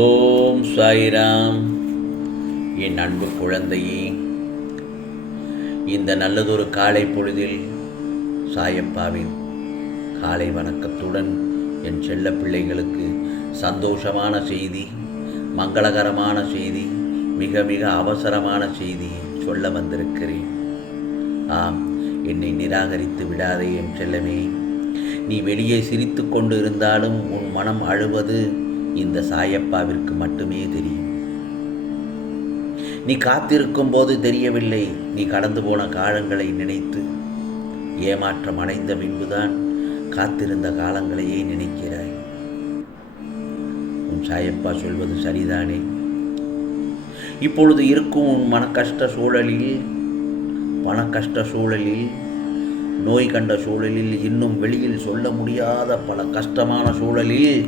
ஓம் சாய்ராம். என் அன்பு குழந்தையே இந்த நல்லதொரு காலை பொழுதில் சாயப்பாவின் காலை வணக்கத்துடன் என் செல்ல பிள்ளைகளுக்கு சந்தோஷமான செய்தி மங்களகரமான செய்தி மிக மிக அவசரமான செய்தி சொல்ல வந்திருக்கிறேன். ஆம் என்னை நிராகரித்து விடாதே என் செல்லமே. நீ வெளியே சிரித்து கொண்டு இருந்தாலும் உன் மனம் அழுவது இந்த சாயப்பாவிற்கு மட்டுமே தெரியும். நீ காத்திருக்கும் போது தெரியவில்லை. நீ கடந்து போன காலங்களை நினைத்து. ஏமாற்றம் அடைந்த பின்புதான் காத்திருந்த காலங்களையே நினைக்கிறாய். உன் சாயப்பா சொல்வது சரிதானே? இப்பொழுது இருக்கும் உன் மன கஷ்ட சூழலில் பணக்கஷ்ட கஷ்ட சூழலில் நோய் கண்ட சூழலில் இன்னும் வெளியில் சொல்ல முடியாத பல கஷ்டமான சூழலில்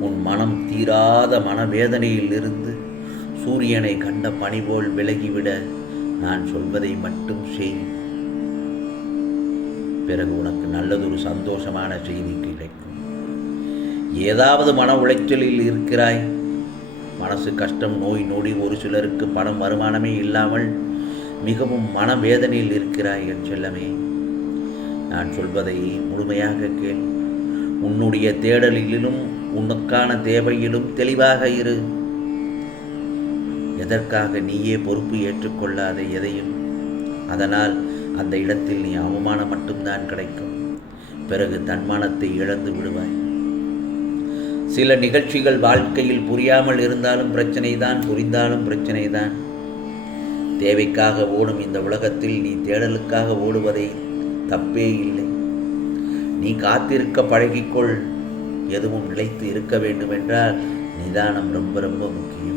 உன் மனம் தீராத மனவேதனையிலிருந்து சூரியனை கண்ட பணி போல் விலகிவிட நான் சொல்வதை மட்டும் செய். பிறகு உனக்கு நல்லதொரு சந்தோஷமான செய்தி கிடைக்கும். ஏதாவது மன உளைச்சலில் இருக்கிறாய். மனசு கஷ்டம் நோய் நொடி ஒரு சிலருக்கு பணம் வருமானமே இல்லாமல் மிகவும் மனவேதனையில் இருக்கிறாய் என் செல்லமே. நான் சொல்வதை முழுமையாக கேள். உன்னுடைய தேடலிலும் உனக்கான தேவையிலும் தெளிவாக இரு. எதற்காக நீயே பொறுப்பு ஏற்றுக்கொள்ளாத எதையும் அதனால் அந்த இடத்தில் நீ அவமானம் மட்டும்தான் கிடைக்கும். பிறகு தன்மானத்தை இழந்து விடுவாய். சில நிகழ்ச்சிகள் வாழ்க்கையில் புரியாமல் இருந்தாலும் பிரச்சனை தான் புரிந்தாலும் பிரச்சனை தான் தேவைக்காக ஓடும் இந்த உலகத்தில் நீ தேடலுக்காக ஓடுவதை தப்பே இல்லை. நீ காத்திருக்க பழகிக்கொள். எதுவும் நிலைத்து இருக்க வேண்டுமென்றால் நிதானம் ரொம்ப ரொம்ப முக்கியம்.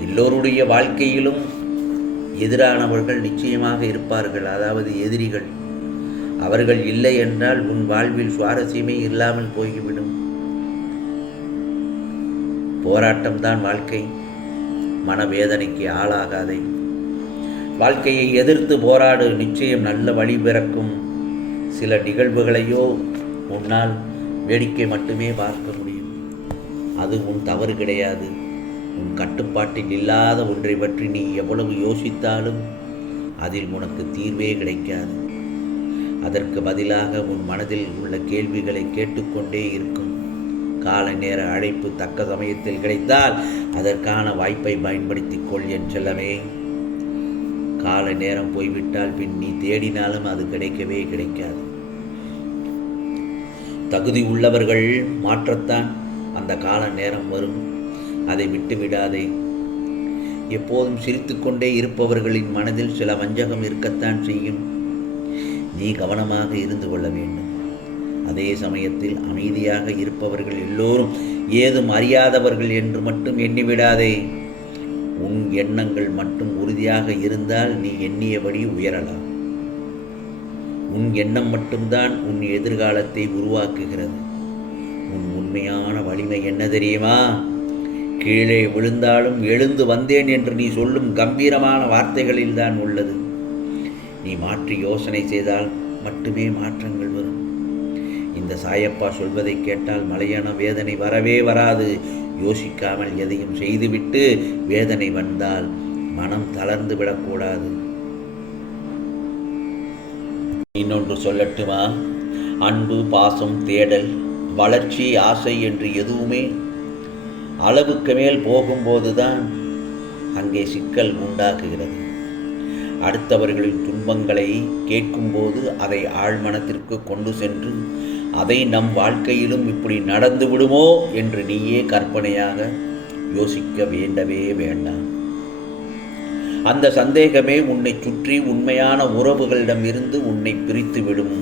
எல்லோருடைய வாழ்க்கையிலும் எதிரானவர்கள் நிச்சயமாக இருப்பார்கள். அதாவது எதிரிகள். அவர்கள் இல்லை என்றால் உன் வாழ்வில் சுவாரஸ்யமே இல்லாமல் போய்விடும். போராட்டம்தான் வாழ்க்கை. மனவேதனைக்கு ஆளாகாதே. வாழ்க்கையை எதிர்த்து போராடு. நிச்சயம் நல்ல வழி பிறக்கும். சில நிகழ்வுகளையோ உன்னால் வேடிக்கை மட்டுமே பார்க்க முடியும். அது உன் தவறு கிடையாது. உன் கட்டுப்பாட்டில் இல்லாத ஒன்றை பற்றி நீ எவ்வளவு யோசித்தாலும் அதில் உனக்கு தீர்வே கிடைக்காது. அதற்கு பதிலாக உன் மனதில் உள்ள கேள்விகளை கேட்டுக்கொண்டே இருக்கும். கால நேர அழைப்பு தக்க சமயத்தில் கிடைத்தால் அதற்கான வாய்ப்பை பயன்படுத்திக் கொள் என் செல்லமே. கால நேரம் போய்விட்டால் பின் நீ தேடினாலும் அது கிடைக்கவே கிடைக்காது. தகுதி உள்ளவர்கள் மாற்றத்தான் அந்த கால நேரம் வரும். அதை விட்டு விடாதே எப்போதும் சிரித்துக்கொண்டே இருப்பவர்களின் மனதில் சில வஞ்சகம் இருக்கத்தான் செய்யும். நீ கவனமாக இருந்து கொள்ள வேண்டும். அதே சமயத்தில் அமைதியாக இருப்பவர்கள் எல்லோரும் ஏதும் அறியாதவர்கள் என்று மட்டும் எண்ணிவிடாதே. உன் எண்ணங்கள் மட்டும் உறுதியாக இருந்தால் நீ எண்ணியபடி உயரலாம். உன் எண்ணம் மட்டும்தான் உன் எதிர்காலத்தை உருவாக்குகிறது. உன் உண்மையான வலிமை என்ன தெரியுமா? கீழே விழுந்தாலும் எழுந்து வந்தேன் என்று நீ சொல்லும் கம்பீரமான வார்த்தைகளில் தான் உள்ளது. நீ மாற்றி யோசனை செய்தால் மட்டுமே மாற்றங்கள் வரும். இந்த சாயப்பா சொல்வதை கேட்டால் மலையான வேதனை வரவே வராது. யோசிக்காமல் எதையும் செய்துவிட்டு வேதனை வந்தால் மனம் தளர்ந்து விடக்கூடாது. இன்னொன்று சொல்லட்டுமா? அன்பு பாசம் தேடல் வளர்ச்சி ஆசை என்று எதுவுமே அளவுக்கு மேல் போகும்போது தான் அங்கே சிக்கல் உண்டாக்குகிறது. அடுத்தவர்களின் துன்பங்களை கேட்கும்போது அதை ஆழ்மனத்திற்கு கொண்டு சென்று அதை நம் வாழ்க்கையிலும் இப்படி நடந்து விடுமோ? என்று நீயே கற்பனையாக யோசிக்க வேண்டவே வேண்டாம். அந்த சந்தேகமே உன்னை சுற்றி உண்மையான உறவுகளிடம் இருந்து உன்னை பிரித்து விடும்.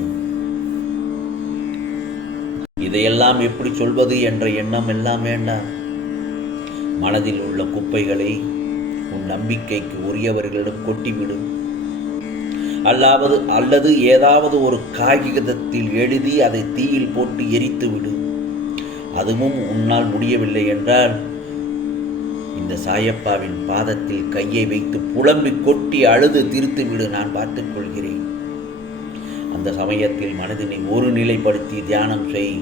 இதையெல்லாம் எப்படி சொல்வது என்ற எண்ணம் எல்லாம் வேண்டாம் மனதில் உள்ள குப்பைகளை உன் நம்பிக்கைக்கு உரியவர்களிடம் கொட்டிவிடும் அல்லாவது அல்லது ஏதாவது ஒரு காகிதத்தில் எழுதி அதை தீயில் போட்டு எரித்து விடும் அதுவும் உன்னால் முடியவில்லை என்றால் இந்த சாயப்பாவின் பாதத்தில் கையை வைத்து புலம்பி கொட்டி அழுது தீர்த்து விடு நான் பார்த்துக் கொள்கிறேன் அந்த சமயத்தில் மனதினை ஒரு நிலைப்படுத்தி தியானம் செய்.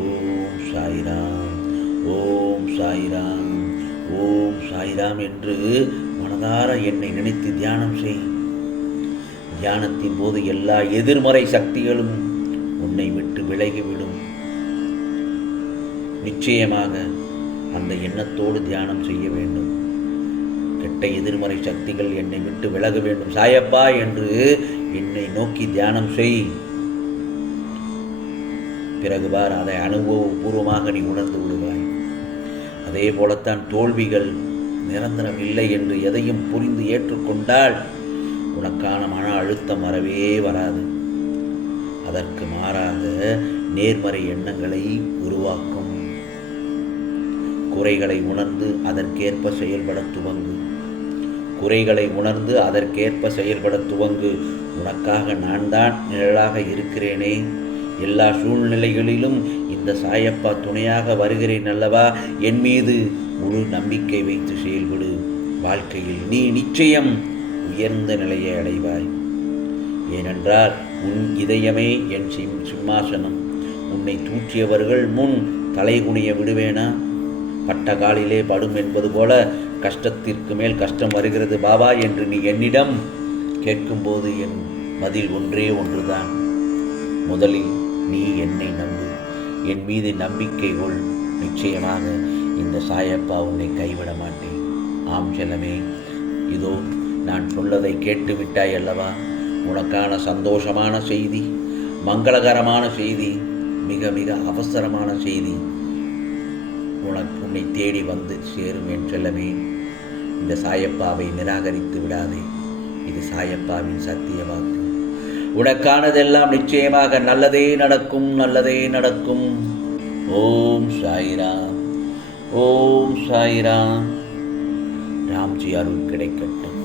ஓம் சாய்ராம் ஓம் சாய்ராம் ஓம் சாய்ராம் என்று மனதார என்னை நினைத்து தியானம் செய். தியானத்தின் போது எல்லா எதிர்மறை சக்திகளும் உன்னை விட்டு விலகிவிடும். நிச்சயமாக அந்த எண்ணத்தோடு தியானம் செய்ய வேண்டும். கெட்ட எதிர்மறை சக்திகள் என்னை விட்டு விலக வேண்டும். சாயப்பா என்று என்னை நோக்கி தியானம் செய். பிறகு பார் அதை அனுபவபூர்வமாக நீ உணர்ந்து விடுவாய். அதே போலத்தான் தோல்விகள் நிரந்தரம் இல்லை என்று எதையும் புரிந்து ஏற்றுக்கொண்டால் உனக்கான மன அழுத்தம் வரவே வராது. அதற்கு மாறாக நேர்மறை எண்ணங்களை உருவாக்கும். குறைகளை உணர்ந்து அதற்கேற்ப செயல்பட துவங்கு. குறைகளை உணர்ந்து அதற்கேற்ப செயல்பட துவங்கு. உனக்காக நான் தான் நிழலாக இருக்கிறேனே. எல்லா சூழ்நிலைகளிலும் இந்த சாயப்பா துணையாக வருகிறேன் அல்லவா? என் மீது முழு நம்பிக்கை வைத்து செயல்படு. வாழ்க்கையில் நீ நிச்சயம் உயர்ந்த நிலையை அடைவாய். ஏனென்றால் உன் இதயமே என் சிம் சிம்மாசனம். உன்னை தூற்றியவர்கள் முன் தலைகுனிய விடுவேனா? பட்ட காலிலே படும் என்பது போல கஷ்டத்திற்கு மேல் கஷ்டம் வருகிறது பாபா என்று நீ என்னிடம் கேட்கும்போது என் பதில் ஒன்றே ஒன்றுதான். முதலில் நீ என்னை நம்பு. என் மீது நம்பிக்கை கொள். நிச்சயமாக இந்த சாயப்பா உன்னை கைவிட மாட்டேன். ஆம் செல்லமே இதோ நான் சொல்லதை கேட்டு விட்டாய் அல்லவா? உனக்கான சந்தோஷமான செய்தி மங்களகரமான செய்தி மிக மிக அவசரமான செய்தி. உனக்கு உன்னை தேடி வந்து சேரும் என் செல்லமே. இந்த சாயப்பாவை நிராகரித்து விடாதே. இது சாயப்பாவின் சத்திய வாக்கு. உனக்கானதெல்லாம் நிச்சயமாக நல்லதே நடக்கும் நல்லதே நடக்கும். ஓம் சாய்ராம். ஓம் சாய்ராம். ராம்ஜி அருள் கிடைக்கட்டும்.